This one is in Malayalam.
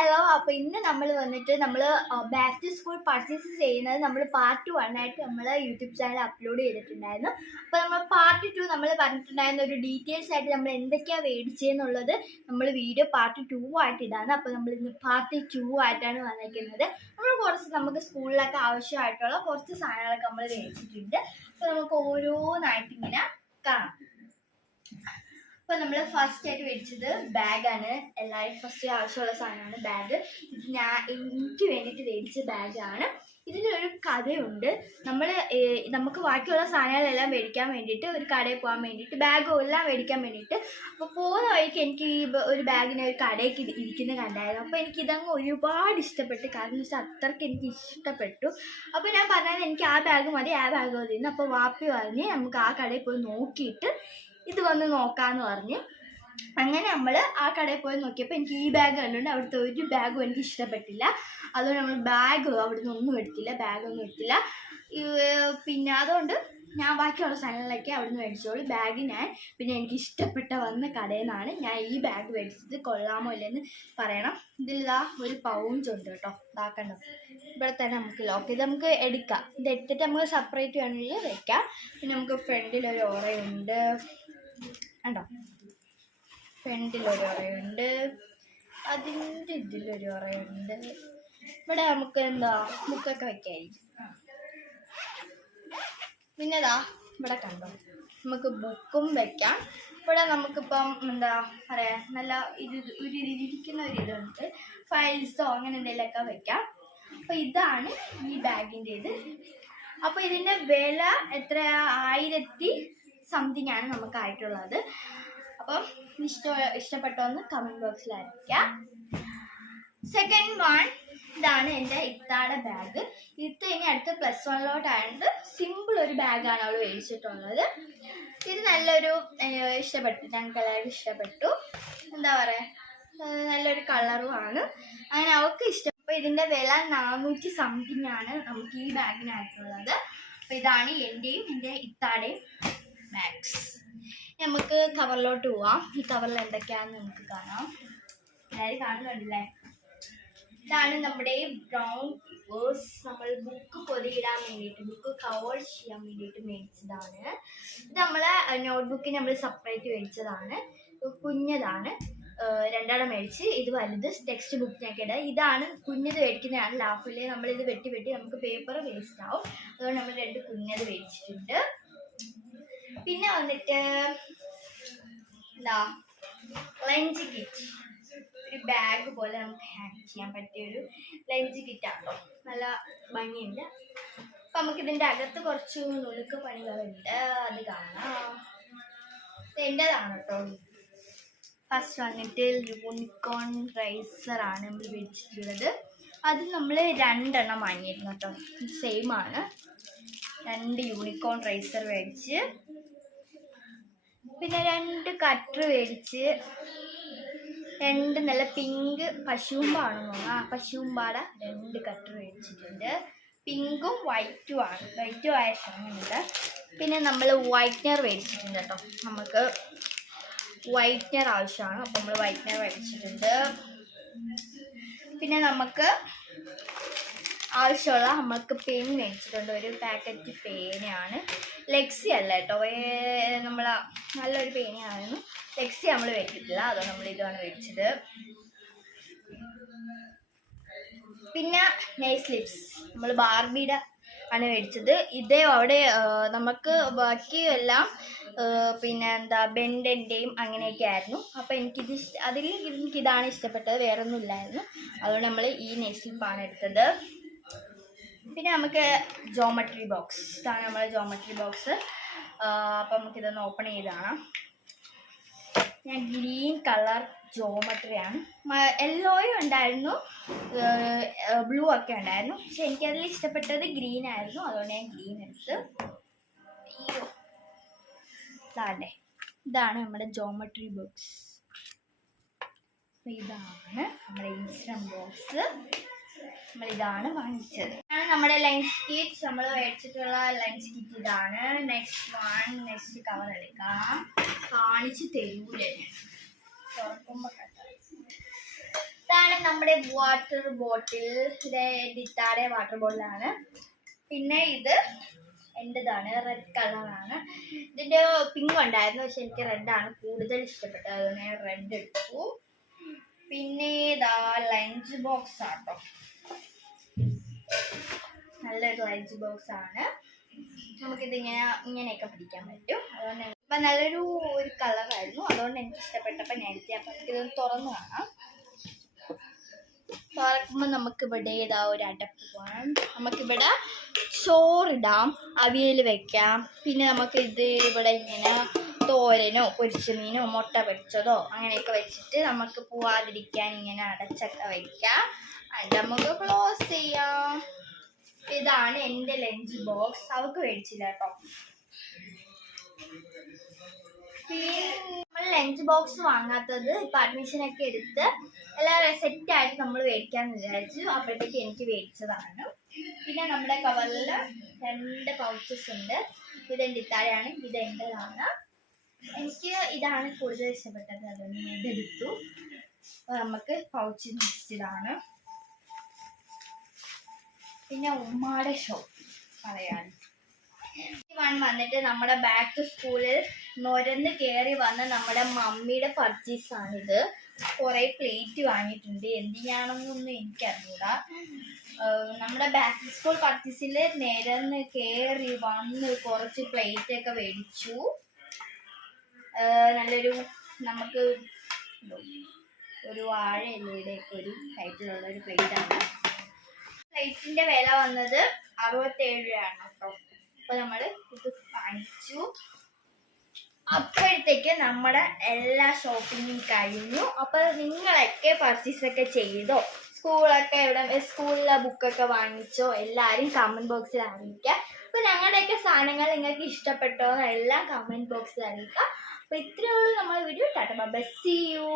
ഹലോ അപ്പോൾ ഇന്ന് നമ്മൾ വന്നിട്ട് നമ്മൾ ബാക്ക് ടു സ്കൂൾ പർച്ചേസ് ചെയ്യുന്നത് നമ്മൾ പാർട്ട് വൺ ആയിട്ട് നമ്മൾ യൂട്യൂബ് ചാനൽ അപ്ലോഡ് ചെയ്തിട്ടുണ്ടായിരുന്നു. അപ്പോൾ നമ്മൾ പാർട്ട് ടു നമ്മൾ പറഞ്ഞിട്ടുണ്ടായിരുന്ന ഒരു ഡീറ്റെയിൽസ് ആയിട്ട് നമ്മൾ എന്തൊക്കെയാണ് മേടിച്ചതെന്നുള്ളത് നമ്മൾ വീഡിയോ പാർട്ട് ടു ആയിട്ട് ഇതാണ് അപ്പോൾ നമ്മൾ ഇന്ന് പാർട്ട് ടു ആയിട്ടാണ് വന്നിരിക്കുന്നത്. നമ്മൾ കുറച്ച് നമുക്ക് സ്കൂളിലൊക്കെ ആവശ്യമായിട്ടുള്ള കുറച്ച് സാധനങ്ങളൊക്കെ നമ്മൾ മേടിച്ചിട്ടുണ്ട്. അപ്പോൾ നമുക്ക് ഓരോന്നായിട്ട് ഇങ്ങനെ കാണാം. ഇപ്പൊ നമ്മൾ ഫസ്റ്റ് ആയിട്ട് മേടിച്ചത് ബാഗാണ് എല്ലാവരും ഫസ്റ്റ് ആവശ്യമുള്ള സാധനമാണ് ബാഗ് ഇത് ഞാൻ എനിക്ക് വേണ്ടിയിട്ട് മേടിച്ച ബാഗാണ് ഇതിനൊരു കഥയുണ്ട്. നമ്മൾ നമുക്ക് ബാക്കിയുള്ള സാധനങ്ങളെല്ലാം മേടിക്കാൻ വേണ്ടിയിട്ട് ഒരു കടയിൽ പോകാൻ വേണ്ടിയിട്ട് ബാഗും എല്ലാം മേടിക്കാൻ വേണ്ടിയിട്ട്. അപ്പോൾ പോകുന്ന വഴിക്ക് എനിക്ക് ഈ ഒരു ബാഗിനെ ഒരു കടയ്ക്ക് ഇരിക്കുന്നത് കണ്ടായിരുന്നു. അപ്പോൾ എനിക്ക് ഇതങ്ങ് ഒരുപാട് ഇഷ്ടപ്പെട്ടു. കാരണം എന്ന് വെച്ചാൽ അത്രയ്ക്ക് എനിക്ക് ഇഷ്ടപ്പെട്ടു. അപ്പോൾ ഞാൻ പറഞ്ഞത് എനിക്ക് ആ ബാഗ് മതി ആ ബാഗ് മതി അപ്പോൾ വാപ്പി പറഞ്ഞ് നമുക്ക് ആ കടയിൽ പോയി നോക്കിയിട്ട് ഇത് വന്ന് നോക്കാന്ന് പറഞ്ഞ് അങ്ങനെ നമ്മൾ ആ കടയിൽ പോയി നോക്കിയപ്പോൾ എനിക്ക് ഈ ബാഗ് കണ്ടുകൊണ്ട് അവിടുത്തെ ഒരു ബാഗും എനിക്ക് ഇഷ്ടപ്പെട്ടില്ല. അതുകൊണ്ട് നമ്മൾ ബാഗ് അവിടുന്ന് ഒന്നും എടുത്തില്ല ബാഗൊന്നും എടുത്തില്ല. പിന്നെ അതുകൊണ്ട് ഞാൻ ബാക്കിയുള്ള സാധനങ്ങളൊക്കെ അവിടുന്ന് മേടിച്ചോളൂ ബാഗ് ഞാൻ പിന്നെ എനിക്ക് ഇഷ്ടപ്പെട്ട വന്ന കടയിൽ ഞാൻ ഈ ബാഗ് മേടിച്ചത്. കൊള്ളാമോ ഇല്ലെന്ന് പറയണം. ഇതിലിതാ ഒരു പൗഞ്ച് ഉണ്ട് കേട്ടോ. ഇതാക്കണ്ടോ ഇവിടെ തന്നെ നമുക്ക് ലോക്ക് ഇത് നമുക്ക് എടുക്കാം. ഇത് എടുത്തിട്ട് നമുക്ക് സെപ്പറേറ്റ് വേണമെങ്കിൽ വെക്കാം. പിന്നെ നമുക്ക് ഫ്രണ്ടിലൊരു ഓറയുണ്ട് കണ്ടോ? ഫ്രണ്ടിലൊരു ഓറയുണ്ട് അതിന്റെ ഇതിലൊരു ഓറയുണ്ട് ഇവിടെ നമുക്ക് എന്താ? ബുക്കൊക്കെ വെക്കായിരിക്കും. പിന്നെ ഇതാ ഇവിടെ കണ്ടോ? നമുക്ക് ബുക്കും വെക്കാം. ഇവിടെ നമുക്കിപ്പം എന്താ പറയാ നല്ല ഇത് ഒരു ഇരിക്കുന്ന ഒരു ഇതുണ്ട്. ഫയൽസോ അങ്ങനെ എന്തെങ്കിലുമൊക്കെ വെക്കാം. അപ്പോൾ ഇതാണ് ഈ ബാഗിന്റെ ഇത് അപ്പോൾ ഇതിന്റെ വില എത്ര ആയിരത്തി സംതിങ് ആണ് നമുക്കായിട്ടുള്ളത്. അപ്പം ഇഷ്ട ഇഷ്ടപ്പെട്ടോന്ന് കമന്റ് ബോക്സിൽ അറിയിക്കാം സെക്കൻഡ് വൺ ഇതാണ് എന്റെ ഇത്താടെ ബാഗ് ഇത്ത ഇനി അടുത്ത പ്ലസ് വണ്ണിലോട്ടായത് സിമ്പിൾ ഒരു ബാഗാണ് അവൾ മേടിച്ചിട്ടുള്ളത്. ഇത് നല്ലൊരു ഇഷ്ടപ്പെട്ടു. ഞങ്ങൾക്ക് എല്ലാവർക്കും ഇഷ്ടപ്പെട്ടു. എന്താ പറയുക നല്ലൊരു കളറും ആണ്. അങ്ങനെ അവൾക്ക് ഇഷ്ടം. അപ്പോൾ ഇതിന്റെ വില നാനൂറ്റി സംതിങ് ആണ് നമുക്ക് ഈ ബാഗിനായിട്ടുള്ളത് അപ്പോൾ ഇതാണ് എന്റെയും എന്റെ ഇത്താടെയും ബാഗ്സ് നമുക്ക് കവറിലോട്ട് പോവാം. ഈ കവറിൽ എന്തൊക്കെയാണെന്ന് നമുക്ക് കാണാം. എല്ലാവരും കാണുന്നുണ്ടല്ലേ? ഇതാണ് നമ്മുടെ ബ്രൗൺ വേഴ്സ് നമ്മൾ ബുക്ക് പൊതിയിടാൻ വേണ്ടിയിട്ട് ബുക്ക് കവർ ചെയ്യാൻ വേണ്ടിയിട്ട് മേടിച്ചതാണ്. ഇത് നമ്മൾ നോട്ട്ബുക്ക് നമ്മൾ സെപ്പറേറ്റ് മേടിച്ചതാണ്. കുഞ്ഞതാണ്. രണ്ടെണ്ണം മേടിച്ച് ഇത് വലുത് ടെക്സ്റ്റ് ബുക്കിനൊക്കെ ഇടുക ഇതാണ് കുഞ്ഞത് മേടിക്കുന്നതാണ് ലാഫിലെ. ഇത് വെട്ടി വെട്ടി നമുക്ക് പേപ്പർ വേസ്റ്റ് ആവും. അതുകൊണ്ട് നമ്മൾ രണ്ട് കുഞ്ഞത് മേടിച്ചിട്ടുണ്ട്. പിന്നെ വന്നിട്ട് എന്താ ലഞ്ച് കിറ്റ് ഒരു ബാഗ് പോലെ നമുക്ക് ഹാങ് ചെയ്യാൻ പറ്റിയ ഒരു ലഞ്ച് കിറ്റാണല്ലോ നല്ല ഭംഗിയുണ്ട്. അപ്പം നമുക്ക് ഇതിന്റെ അകത്ത് കുറച്ച് നുളുക്ക് പണികളുണ്ട്. അത് കാണാം. എന്റേതാണ് കേട്ടോ ഫസ്റ്റ് വന്നിട്ട് യൂണിക്കോൺ റൈസർ ആണ് നമ്മൾ വെച്ചിട്ടുള്ളത് അത് നമ്മൾ രണ്ടെണ്ണം വാങ്ങിയിരുന്നു കേട്ടോ സെയിം ആണ്. രണ്ട് യൂണിക്കോൺ റൈസർ മേടിച്ച് പിന്നെ രണ്ട് കട്ടർ മേടിച്ച് രണ്ട് നല്ല പിങ്ക് പശുമ്പാണെന്ന് തോന്നുന്നു. ആ പശുമ്പാടെ രണ്ട് കട്ടർ മേടിച്ചിട്ടുണ്ട്. പിങ്കും വൈറ്റും ആണ്. വൈറ്റും ആയ ഷർമുണ്ട് പിന്നെ നമ്മൾ വൈറ്റ്നർ മേടിച്ചിട്ടുണ്ട് കേട്ടോ. നമുക്ക് വൈറ്റ്നർ ആവശ്യമാണ്. അപ്പോൾ നമ്മൾ വൈറ്റ്നർ മേടിച്ചിട്ടുണ്ട്. പിന്നെ നമുക്ക് ആവശ്യമുള്ള നമ്മൾക്ക് പെൻ മേടിച്ചിട്ടുണ്ട്. ഒരു പാക്കറ്റ് പേനയാണ്. ലെക്സി അല്ല കേട്ടോ. നമ്മൾ നല്ലൊരു പേനയായിരുന്നു. ലെക്സി നമ്മൾ മേടിച്ചിട്ടില്ല. അതോ നമ്മൾ ഇതാണ് മേടിച്ചത്. പിന്നെ നെയ്സ് ലിപ്സ് നമ്മൾ ബാർബിയുടെ ആണ് മേടിച്ചത്. ഇതേ അവിടെ നമുക്ക് ബാക്കിയെല്ലാം പിന്നെ എന്താ ബെൻഡന്റെയും അങ്ങനെയൊക്കെ ആയിരുന്നു. അപ്പോൾ എനിക്കിത് അതിൽ എനിക്കിതാണ് ഇഷ്ടപ്പെട്ടത്. വേറെ ഒന്നും ഇല്ലായിരുന്നു. അതുകൊണ്ട് നമ്മൾ ഈ നെയ്സ് ലിപ്പാണ് എടുത്തത്. പിന്നെ നമുക്ക് ജോമെട്രി ബോക്സ് ഇതാണ് നമ്മുടെ ജോമെട്രി ബോക്സ് അപ്പം നമുക്കിതൊന്ന് ഓപ്പൺ ചെയ്താണ്. ഞാൻ ഗ്രീൻ കളർ ജോമെട്രിയാണ് യെല്ലോയും ഉണ്ടായിരുന്നു. ബ്ലൂ ഒക്കെ ഉണ്ടായിരുന്നു. പക്ഷെ എനിക്കതിൽ ഇഷ്ടപ്പെട്ടത് ഗ്രീൻ ആയിരുന്നു. അതുകൊണ്ട് ഞാൻ ഗ്രീൻ എടുത്ത്. അയ്യോ. ഇതാണ് നമ്മുടെ ജോമെട്രി ബോക്സ് ഇതാണ് നമ്മുടെ ഇൻസ്റ്റം ബോക്സ് നമ്മൾ ഇതാണ് വാങ്ങിച്ചത്. ആണ് നമ്മുടെ ലഞ്ച് കിറ്റ് നമ്മൾ മേടിച്ചിട്ടുള്ള ലഞ്ച് കിറ്റ് ഇതാണ്. നെക്സ്റ്റ് വൺ നെക്സ്റ്റ് കവർ എടുക്കാം. കാണിച്ച് തരൂലേ. ഇതാണ് നമ്മുടെ വാട്ടർ ബോട്ടിൽ ഇത് വാട്ടർ ബോട്ടിലാണ് പിന്നെ ഇത് എന്റെതാണ് റെഡ് കളറാണ് ഇതിന്റെ പിങ്ക് ഉണ്ടായിരുന്നു പക്ഷെ എനിക്ക് റെഡാണ് കൂടുതൽ ഇഷ്ടപ്പെട്ടത്. അതുകൊണ്ട് ഞാൻ റെഡ് എടുത്തു. പിന്നെ ഇതാ ലഞ്ച് ബോക്സ് ആട്ടോ. നല്ലൊരു ലഞ്ച് ബോക്സ് ആണ്. നമുക്കിത് ഇങ്ങനെ ഇങ്ങനെയൊക്കെ പിടിക്കാൻ പറ്റും. അതുകൊണ്ട് ഇപ്പം നല്ലൊരു ഒരു കളറായിരുന്നു അതുകൊണ്ട് എനിക്ക് ഇഷ്ടപ്പെട്ടപ്പോൾ ഞാൻ എടുത്തത് അപ്പം നമുക്കിത് തുറന്ന് കാണാം. തുറക്കുമ്പോൾ നമുക്കിവിടെ ഇതാ ഒരു അടപ്പ് പോകണം നമുക്കിവിടെ ചോറിടാം അവിയൽ വെക്കാം. പിന്നെ നമുക്ക് ഇത് ഇവിടെ ഇങ്ങനെ തോരനോ പൊരിച്ച മീനോ മുട്ട പൊരിച്ചതോ അങ്ങനെയൊക്കെ വെച്ചിട്ട് നമുക്ക് പോവാതിരിക്കാൻ ഇങ്ങനെ അടച്ചൊക്കെ വയ്ക്കാം അത് നമുക്ക് ക്ലോസ് ചെയ്യാം. ഇതാണ് എന്റെ ലഞ്ച് ബോക്സ് അവക്ക് മേടിച്ചില്ല കേട്ടോ. നമ്മൾ ലഞ്ച് ബോക്സ് വാങ്ങാത്തത് ഇപ്പൊ അഡ്മിഷൻ ഒക്കെ എടുത്ത് എല്ലാവരും സെറ്റ് ആയിട്ട് നമ്മൾ മേടിക്കാന്ന് വിചാരിച്ചു. അപ്പോഴത്തേക്ക് എനിക്ക് മേടിച്ചതാണ് പിന്നെ നമ്മുടെ കവറിൽ രണ്ട് പൗച്ചസ് ഉണ്ട്. ഇത് എന്റെ ഇത്താഴെയാണ് ഇത് എന്റെതാണ് എനിക്ക് ഇതാണ് കൂടുതൽ ഇഷ്ടപ്പെട്ടത്. അതുകൊണ്ട് ഇതെടുത്തു. നമുക്ക് പൗച്ച് നെക്സ്റ്റ് പിന്നെ ഉമ്മാടെ ഷോ പറയാൻ. വൺ വന്നിട്ട് നമ്മുടെ ബാക്ക് ടു സ്കൂളിൽ നൊരന്ന് കയറി വന്ന നമ്മുടെ മമ്മിയുടെ പർച്ചേസാണിത് കുറേ പ്ലേറ്റ് വാങ്ങിയിട്ടുണ്ട്. എന്തിനാണെന്നൊന്നും എനിക്കറിഞ്ഞൂടാ. നമ്മുടെ ബാക്ക് ടു സ്കൂൾ പർച്ചേസിൽ നിരന്ന് കയറി വന്ന് കുറച്ച് പ്ലേറ്റ് ഒക്കെ മേടിച്ചു. നല്ലൊരു നമുക്ക് ഒരു ഒരു വാഴയിലയുടെയൊക്കെ ഒരു ടൈപ്പിലുള്ള ഒരു പ്ലേറ്റ് ആണ് പ്ലേറ്റിന്റെ വില വന്നത് അറുപത്തേഴ് രൂപയാണ് കേട്ടോ. അപ്പൊ നമ്മൾ ഇത് വാങ്ങിച്ചു. അപ്പോഴത്തേക്ക് നമ്മുടെ എല്ലാ ഷോപ്പിങ്ങും കഴിഞ്ഞു. അപ്പൊ നിങ്ങളൊക്കെ പർച്ചേസ് ഒക്കെ ചെയ്തോ? സ്കൂളൊക്കെ എവിടെ? സ്കൂളിലെ ബുക്കൊക്കെ വാങ്ങിച്ചോ? എല്ലാവരും കമന്റ് ബോക്സിൽ അറിയിക്കുക. അപ്പൊ ഞങ്ങളുടെയൊക്കെ സാധനങ്ങൾ നിങ്ങൾക്ക് ഇഷ്ടപ്പെട്ടോ എല്ലാം കമന്റ് ബോക്സിൽ അറിയിക്കുക. അപ്പൊ ഇത്രയേ ഉള്ളൂ നമ്മുടെ video tata bye see you